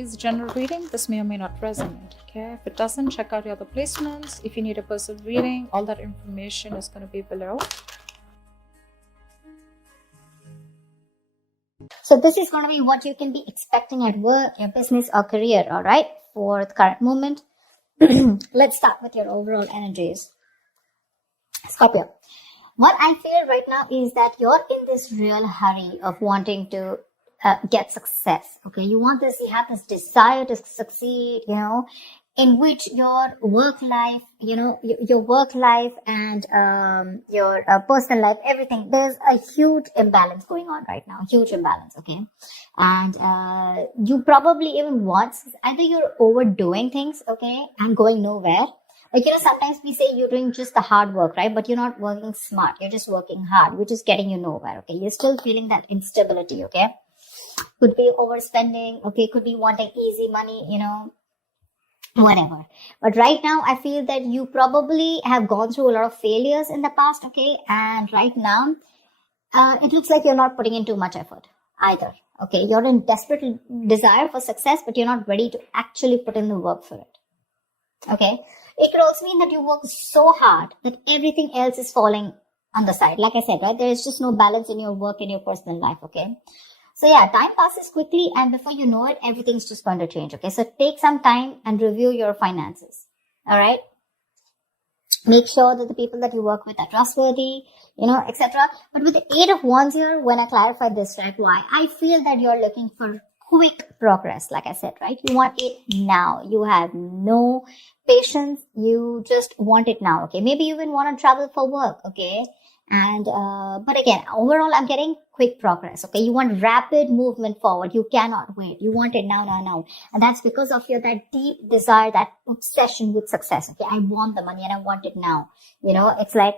is general reading. This may or may not resonate. Okay, if it doesn't, check out your other placements. If you need a personal reading, all that information is going to be below. So this is going to be what you can be expecting at work, your business or career, all right, for the current moment. Let's start with your overall energies. Scorpio, what I feel right now is that you're in this real hurry of wanting to get success. Okay, you have this desire to succeed, in which your work life, your work life and your personal life, everything, there's a huge imbalance going on right now, huge imbalance, okay? And you probably even want, either you're overdoing things, okay, and going nowhere. Like, sometimes we say you're doing just the hard work, right? But you're not working smart. You're just working hard, which is getting you nowhere, okay? You're still feeling that instability, okay? Could be overspending, okay? Could be wanting easy money, whatever. But right now, I feel that you probably have gone through a lot of failures in the past, okay? And right now, it looks like you're not putting in too much effort either, okay? You're in desperate desire for success, but you're not ready to actually put in the work for it, okay? It could also mean that you work so hard that everything else is falling on the side. Like I said, right? There is just no balance in your work and your personal life, okay? So yeah, time passes quickly and before you know it, everything's just going to change, okay? So take some time and review your finances, all right? Make sure that the people that you work with are trustworthy, etc. But with the 8 of Wands here, when I clarify this, right, why? I feel that you're looking for quick progress, like I said, right? You want it now. You have no patience. You just want it now, okay? Maybe you even want to travel for work, okay? And, but again, overall, I'm getting quick progress, okay? You want rapid movement forward. You cannot wait. You want it now. And that's because of that deep desire, that obsession with success, okay? I want the money and I want it now. It's like,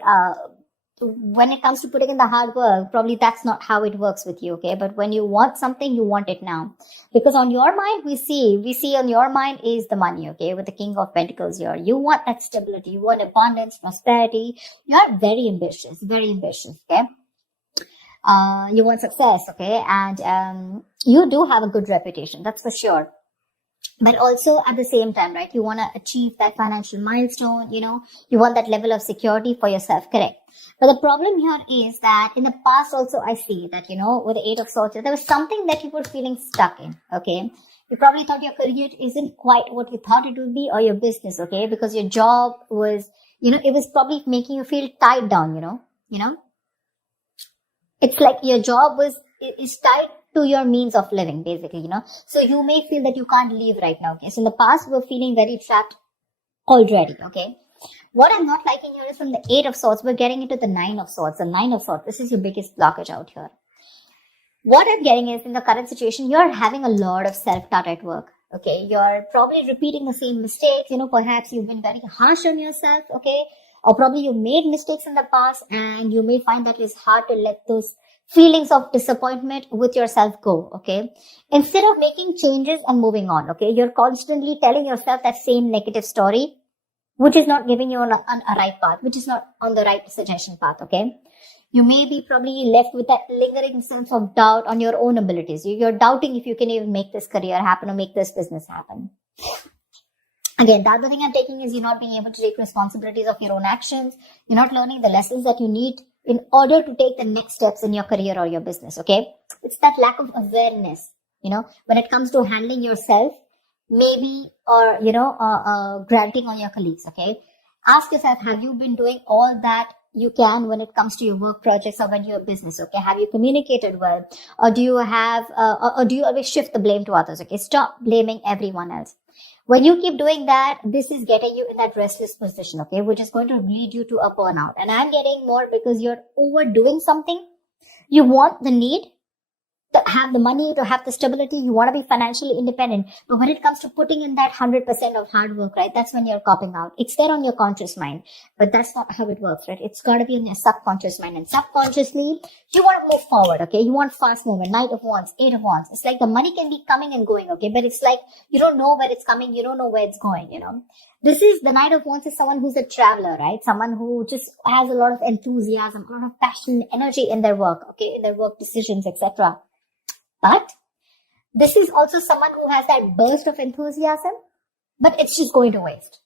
when it comes to putting in the hard work, probably that's not how it works with you, okay? But when you want something, you want it now. Because on your mind, we see on your mind is the money, okay? With the King of Pentacles here. You want that stability. You want abundance, prosperity. You're very ambitious, okay? You want success, okay? And you do have a good reputation, that's for sure. But also at the same time, right, you want to achieve that financial milestone, you want that level of security for yourself, correct? But the problem here is that in the past also I see that, with the 8 of Swords, there was something that you were feeling stuck in, okay? You probably thought your career isn't quite what you thought it would be, or your business, okay? Because your job was, it was probably making you feel tied down, It's like your job is tied to your means of living, basically, So you may feel that you can't leave right now, okay? So in the past, we're feeling very trapped already, okay? What I'm not liking here is from the 8 of Swords, we're getting into the 9 of Swords. The 9 of Swords, this is your biggest blockage out here. What I'm getting is, in the current situation, you're having a lot of self-doubt at work, okay? You're probably repeating the same mistakes, perhaps you've been very harsh on yourself, okay? Or probably you made mistakes in the past and you may find that it's hard to let those feelings of disappointment with yourself go, okay? Instead of making changes and moving on, okay? You're constantly telling yourself that same negative story, which is not giving you on a right path, which is not on the right suggestion path, okay? You may be probably left with that lingering sense of doubt on your own abilities. You're doubting if you can even make this career happen or make this business happen. Again, the other thing I'm taking is you're not being able to take responsibilities of your own actions. You're not learning the lessons that you need in order to take the next steps in your career or your business, okay? It's that lack of awareness, when it comes to handling yourself, maybe, or, granting on your colleagues, okay? Ask yourself, have you been doing all that you can when it comes to your work projects or when your business, okay? Have you communicated well? Or do you have, or do you always shift the blame to others, okay? Stop blaming everyone else. When you keep doing that, this is getting you in that restless position, okay, which is going to lead you to a burnout. And I'm getting more because you're overdoing something. You want the need to have the money, to have the stability. You want to be financially independent. But when it comes to putting in that 100% of hard work, right, that's when you're copping out. It's there on your conscious mind, but that's not how it works, right? It's got to be in your subconscious mind. And subconsciously, you want to move forward, okay? You want fast movement. 9 of Wands, 8 of Wands. It's like the money can be coming and going, okay? But it's like you don't know where it's coming. You don't know where it's going, This is, the Knight of Wands is someone who's a traveler, right? Someone who just has a lot of enthusiasm, a lot of passion, energy in their work, okay? In their work decisions, etc. But This is also someone who has that burst of enthusiasm, but it's just going to waste.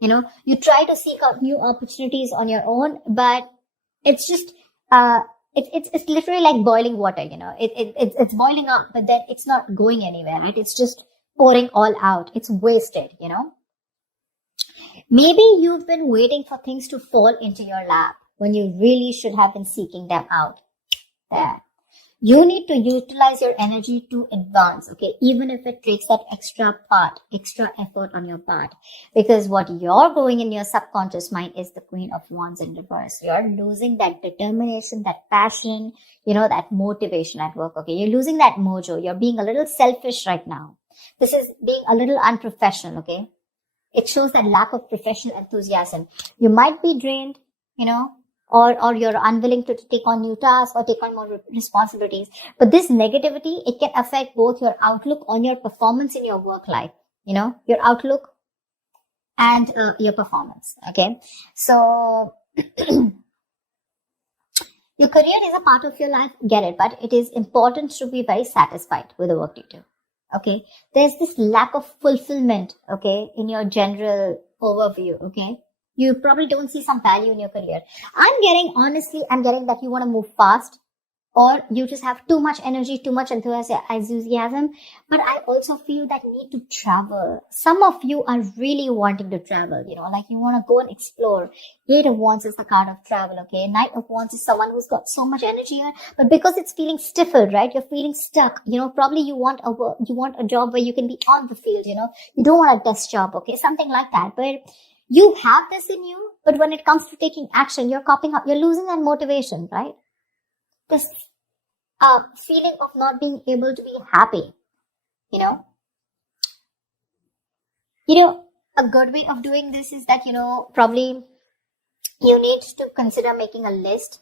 You try to seek out new opportunities on your own, but it's just, it's literally like boiling water, it's boiling up, but then it's not going anywhere, right? It's just pouring all out. It's wasted, Maybe you've been waiting for things to fall into your lap when you really should have been seeking them out. There. You need to utilize your energy to advance, okay? Even if it takes that extra effort on your part. Because what you're going in your subconscious mind is the Queen of Wands in reverse. You're losing that determination, that passion, that motivation at work, okay? You're losing that mojo. You're being a little selfish right now. This is being a little unprofessional, okay? It shows that lack of professional enthusiasm. You might be drained, or you're unwilling to take on new tasks or take on more responsibilities. But this negativity, it can affect both your outlook on your performance in your work life, your outlook and your performance. Okay. So your career is a part of your life. Get it. But it is important to be very satisfied with the work you do. Okay. There's this lack of fulfillment. Okay. In your general overview. Okay. You probably don't see some value in your career. I'm getting that you want to move fast, or you just have too much energy, too much enthusiasm. But I also feel that need to travel. Some of you are really wanting to travel, like you want to go and explore. Eight of Wands is the card of travel, okay? Knight of Wands is someone who's got so much energy here, but because it's feeling stifled, right? You're feeling stuck. Probably you want a job where you can be on the field, You don't want a desk job, okay? Something like that. But you have this in you, but when it comes to taking action, you're copping up. You're losing that motivation, right? This feeling of not being able to be happy, A good way of doing this is that, probably you need to consider making a list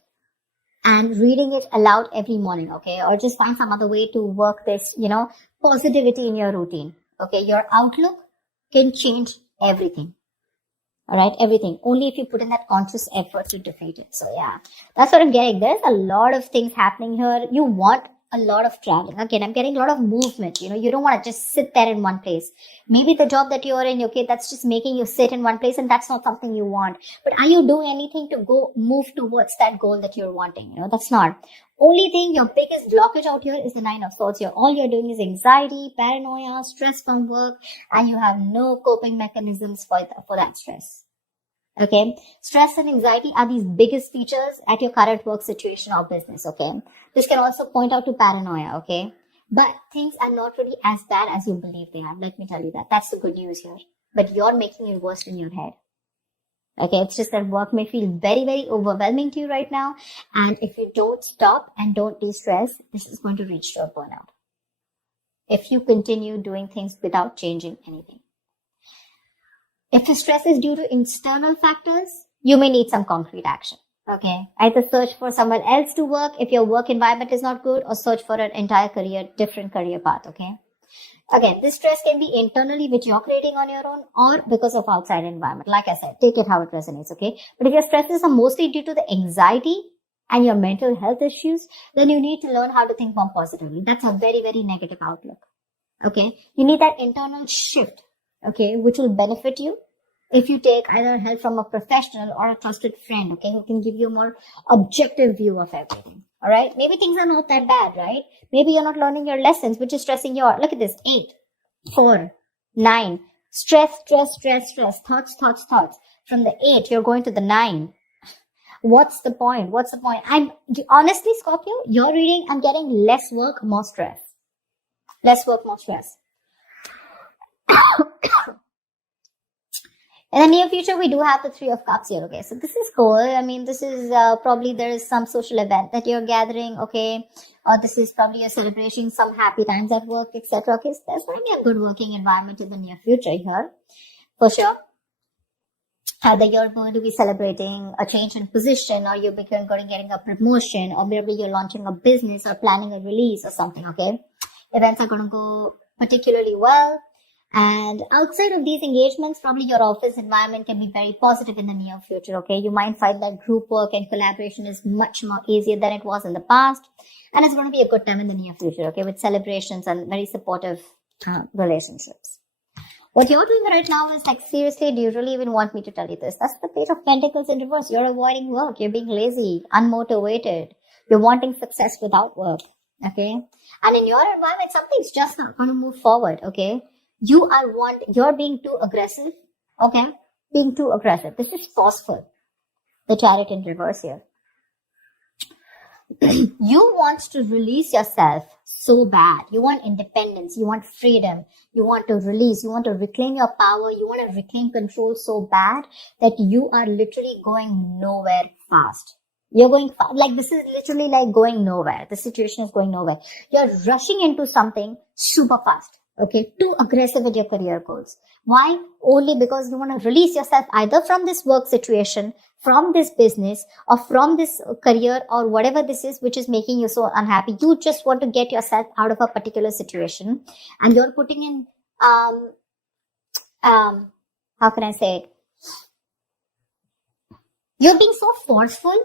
and reading it aloud every morning, okay? Or just find some other way to work this, positivity in your routine, okay? Your outlook can change everything. All right, everything. Only if you put in that conscious effort to defeat it. So yeah, that's what I'm getting. There's a lot of things happening here. You want a lot of traveling. Again, I'm getting a lot of movement. You don't want to just sit there in one place. Maybe the job that you're in, okay, that's just making you sit in one place, and that's not something you want. But are you doing anything to move towards that goal that you're wanting? That's not. Only thing, your biggest blockage out here is the Nine of Swords. All you're doing is anxiety, paranoia, stress from work, and you have no coping mechanisms for that stress. Okay, stress and anxiety are these biggest features at your current work situation or business. Okay, this can also point out to paranoia. Okay, but things are not really as bad as you believe they are. Let me tell you that. That's the good news here. But you're making it worse in your head. Okay, it's just that work may feel very, very overwhelming to you right now. And if you don't stop and don't de-stress, this is going to reach to a burnout. If you continue doing things without changing anything. If the stress is due to external factors, you may need some concrete action. Okay, either search for someone else to work if your work environment is not good, or search for an entire different career path. Okay. Again, this stress can be internally, which you're creating on your own, or because of outside environment. Like I said, take it how it resonates, okay? But if your stresses are mostly due to the anxiety and your mental health issues, then you need to learn how to think more positively. That's a very, very negative outlook, okay? You need that internal shift, okay, which will benefit you if you take either help from a professional or a trusted friend, okay, who can give you a more objective view of everything. All right. Maybe things are not that bad, right? Maybe you're not learning your lessons, which is stressing you out. Look at this. 8, 4, 9. Stress. Thoughts. From the 8, you're going to the 9. What's the point? Honestly, Scorpio, you're reading, I'm getting less work, more stress. Less work, more stress. In the near future, we do have the 3 of Cups here, okay? So this is cool. I mean, this is probably there is some social event that you're gathering, okay? Or this is probably you're celebrating some happy times at work, etc. Okay, so there's going to be a good working environment in the near future here, for sure. Either you're going to be celebrating a change in position, or you're getting a promotion, or maybe you're launching a business or planning a release or something, okay? Events are going to go particularly well. And outside of these engagements, probably your office environment can be very positive in the near future, okay? You might find that group work and collaboration is much more easier than it was in the past. And it's going to be a good time in the near future, okay? With celebrations and very supportive relationships. What you're doing right now is like, seriously, do you really even want me to tell you this? That's the Page of Pentacles in reverse. You're avoiding work. You're being lazy, unmotivated. You're wanting success without work, okay? And in your environment, something's just not going to move forward, okay? You're being too aggressive, okay? Being too aggressive. This is forceful. The Chariot in reverse here. You want to release yourself so bad. You want independence. You want freedom. You want to release. You want to reclaim your power. You want to reclaim control so bad that you are literally going nowhere fast. You're going like, this is literally like going nowhere. The situation is going nowhere. You're rushing into something super fast. Okay, too aggressive with your career goals. Why? Only because you want to release yourself either from this work situation, from this business, or from this career, or whatever this is which is making you so unhappy. You just want to get yourself out of a particular situation, and you're putting in how can I say it? You're being so forceful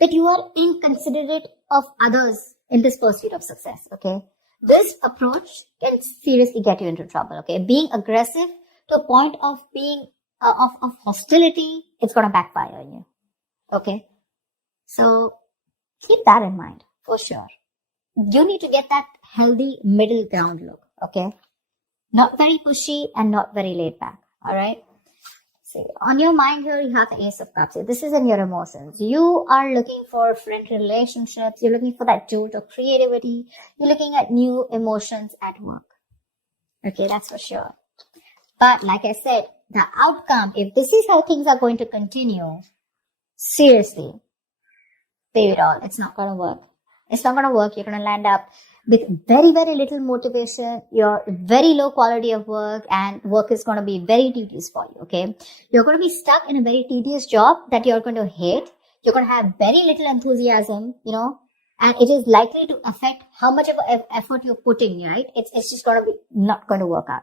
that you are inconsiderate of others in this pursuit of success. Okay. This approach can seriously get you into trouble, okay? Being aggressive to a point of being, of hostility, it's going to backfire on you, okay? So, keep that in mind, for sure. You need to get that healthy middle ground look, okay? Not very pushy and not very laid back, alright? See, on your mind here, you have the Ace of Cups. This is in your emotions. You are looking for friendly relationships. You're looking for that jolt of creativity. You're looking at new emotions at work. Okay, that's for sure. But like I said, the outcome, if this is how things are going to continue, seriously, baby doll, it's not going to work. It's not going to work. You're going to land up with very, very little motivation, your very low quality of work, and work is going to be very tedious for you, okay? You're going to be stuck in a very tedious job that you're going to hate. You're going to have very little enthusiasm, you know, and it is likely to affect how much of effort you're putting, right? It's just going to be not going to work out.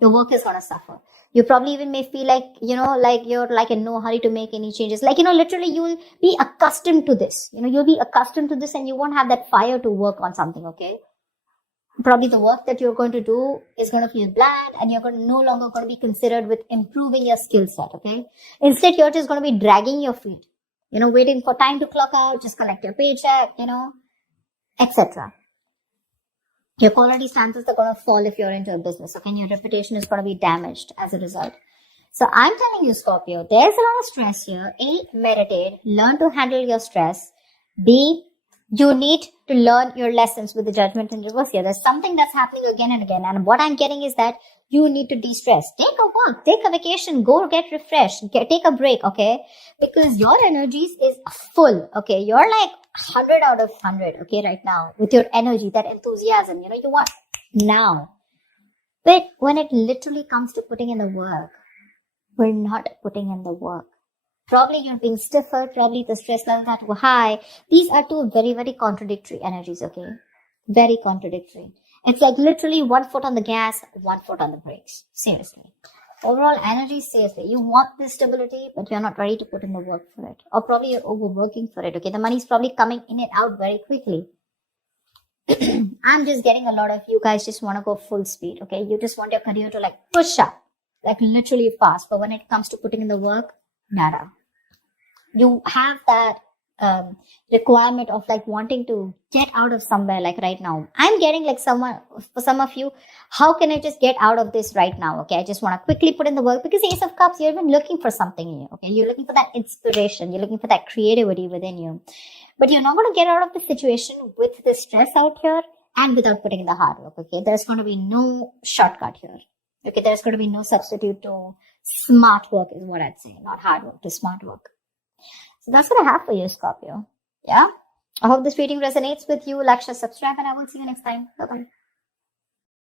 Your work is going to suffer. You probably even may feel like, you know, like you're like in no hurry to make any changes. Like, you know, literally you will be accustomed to this. You know, you'll be accustomed to this and you won't have that fire to work on something, okay? Probably the work that you're going to do is going to feel bland and you're no longer going to be considered with improving your skill set, okay? Instead, you're just going to be dragging your feet, you know, waiting for time to clock out, just collect your paycheck, you know, etc. Your quality standards are going to fall if you're into a business, okay? And your reputation is going to be damaged as a result. So I'm telling you, Scorpio, there's a lot of stress here. A, meditate, learn to handle your stress. B, you need to learn your lessons with the Judgment in reverse here. There's something that's happening again and again. And what I'm getting is that you need to de-stress. Take a walk, take a vacation, go get refreshed, take a break, okay? Because your energies is full, okay? You're like 100 out of 100, okay, right now. With your energy, that enthusiasm, you know, you want now. But when it literally comes to putting in the work, we're not putting in the work. Probably you're being stiffer, probably the stress levels that were high. These are two very, very contradictory energies, okay? Very contradictory. It's like literally 1 foot on the gas, 1 foot on the brakes. Seriously. Overall energy, seriously. You want this stability, but you're not ready to put in the work for it. Or probably you're overworking for it, okay? The money's probably coming in and out very quickly. I'm just getting a lot of you guys just want to go full speed, okay? You just want your career to like push up, like literally fast. But when it comes to putting in the work, nada. You have that requirement of like wanting to get out of somewhere, like right now. I'm getting like for some of you, how can I just get out of this right now? Okay, I just want to quickly put in the work because Ace of Cups, you're even looking for something new. Okay, you're looking for that inspiration, you're looking for that creativity within you, but you're not going to get out of the situation with the stress out here and without putting in the hard work. Okay, there's going to be no shortcut here. Okay, there's going to be no substitute to smart work is what I'd say, not hard work, to smart work. So that's what I have for you, Scorpio. Yeah? I hope this reading resonates with you. Like, share, subscribe, and I will see you next time. Bye-bye.